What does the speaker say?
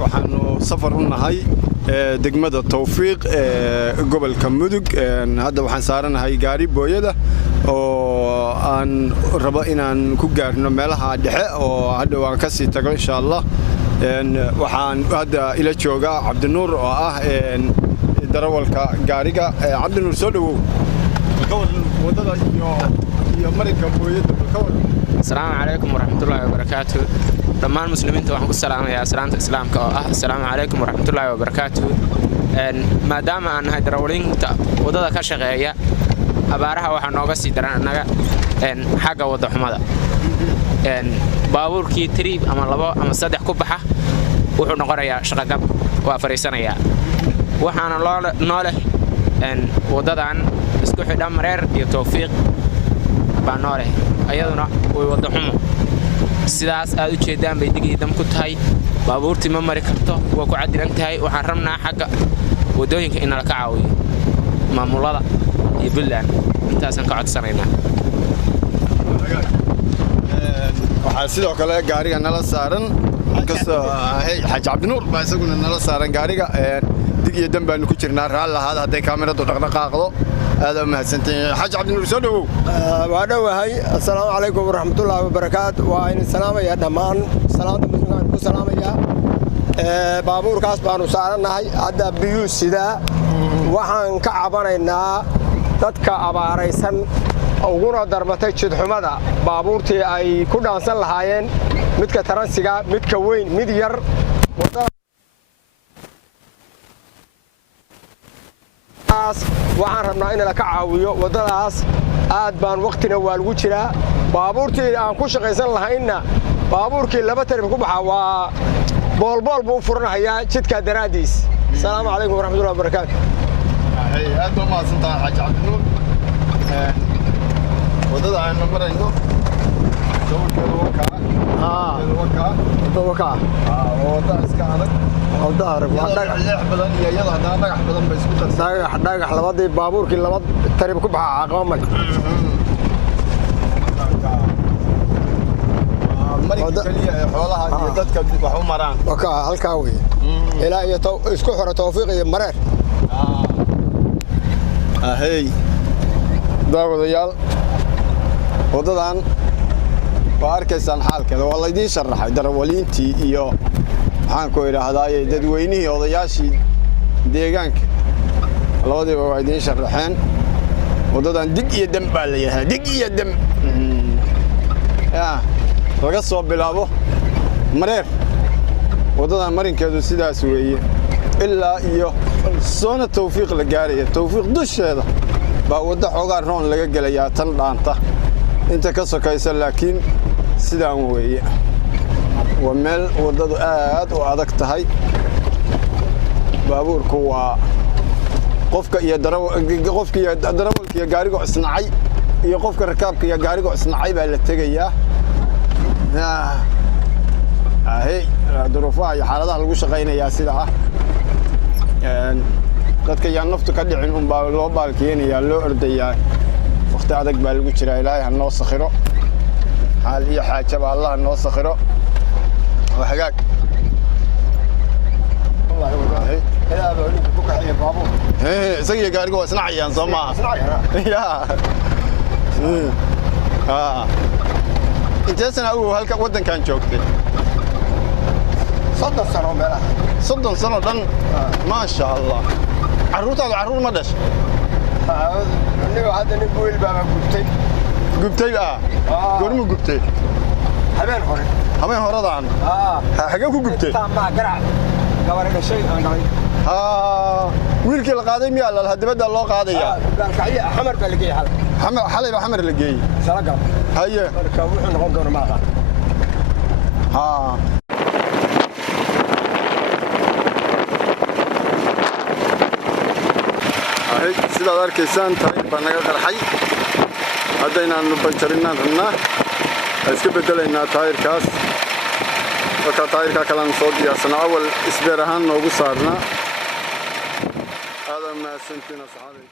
waxaanu safar u nahay degmada Tawfiiq gobolka Mudug hadda waxaan saaranahay gaari booyada oo aan rabo inaan ku gaarno meelaha dhexe oo hadda waan ka sii tago insha Allah waxaan hadda ila jooga Cabdinuur oo ah darawalka gaariga Cabdinuur soo dhawow wadada iyo marinka booyada السلام عليكم ورحمة الله وبركاته. دمان مسلمين توحنا السلام يا سلامة الإسلام السلام عليكم ورحمة الله وبركاته. ما دام أن هاي درولين وضد كشغية أبارها وحنوقسي درنا حاجة وضح ماذا. بابور كي تريب أما الله أما صدق كبحة وحنا قرية شغاب وفريسنا يا وحنا ناله وضد عن اسكو حدام مرير يتوفيق بانوره ayaduna way wada xumo sidaas aad u jeedaan bay digidam ku tahay baabuurtii ma mari karto waa ku cadiran tahay waxaan rabnaa xagga wadooyinka in la ka caawiyo maamulada iyo bilaan intaasan ka codsanaynaa waxaa sidoo kale gaariga nala saaran Xaaj Cabdinuur baa isaguna nala saaran gaariga dig iyo dan baan ku jirnaa raal lahaad haday kaamiradu dhaqdhaqaaqdo هذا ما سنتين حاج عبد النور سودو وهاي السلام عليكم ورحمة الله وبركاته وإن السلام يا دمان سلام يا بابور كاس بانو سارنا هاي هذا بيوس سدا وحن كعبنا تدك أباريسن أو جونا دربتي شد حمدا بابورتي أي كل أنسان لهاين متك ترانسيجا متك وين مدير waxaan rabnaa in la ka caawiyo wadadaas aad baan waqtina waa lagu jiraa baabuurtii aan ku shaqaysan lahaynna baabuurkii laba tarif ku baxa waa boolbool buu furanayaa jidka daraadiis salaamu calaykum waraxmatullaahi wabarakaatu aad baa mahadsantahay Xaaj Cabdinuur wadada aan marayno وكا وضع اسكانك ودار بدن يلا دغح بدن bay isku tarsan دغح labadii baabuurkii laba tarib ku baxa aqoon markii kaliya xoolaha iyo dadka wax u maraan waka halka way ilaa iyo isku xiro Tawfiiq iyo Mareer hey daawadayaal wadadan واركيسان حالكده والله يدين شرحay darawaliintii iyo waxaan ku iraahdaa dadweynihii odayaashii deegaanka labadiiba waa idin sharaxeen wadadan dig iyo dam baa la yahay dig iyo dam laga soo bilaabo Mareer wadadan marinkeedu sidaas weeye ilaa iyo soona Tawfiiq la gaarayo Tawfiiq dusheeda baa wada xogaa roon laga galayaa tan dhaanta inta ka sokaysa laakiin sidaan weeye waa meel wadadu aad u adag tahay baabuurku waa qofka iyo darawalka iyo gaariga isnacay iyo qofka rakaabka iyo gaariga isnacay baa la tagayaa duruufaha iyo xaaladaha lagu shaqaynayaa sida dadka yaa naftu ka dhicin un baa loo baalkeenayaa loo ordayaa waqti adag baa lagu jiraa ilaahay ha noo sakhiro حال هي حاجة الله إنه صخرة وحقاق والله والله هذا بقول لك بكرة يا بابو زي قال جوا صناعي يعني صماء يا أنت سنة أول هالك ودن كان شوكتي صدق سنة وملا صدق سنة دن ما شاء الله عروت على عرور مدش إنه هذا نقول بقى قلتي قبتي قرمو قبتي حبين هورا عن حاجه قبتي ما قرع قبر شيء ويلكي القاضي ميا لا دبدا لو قاديا كعيه حمر بلقي حلي حمر لقي سلقه هيا marka wuxuu noqon doona ma sidaad arkaysaan tahay baa naga qarxay haddaynaanu banjarinaan rabnaa iska bedelaynaa taayirkaas marka taayirka kalean soo diyaarsanaa awal isbeer ahaan noogu saarnaa aad ma santina saxaabay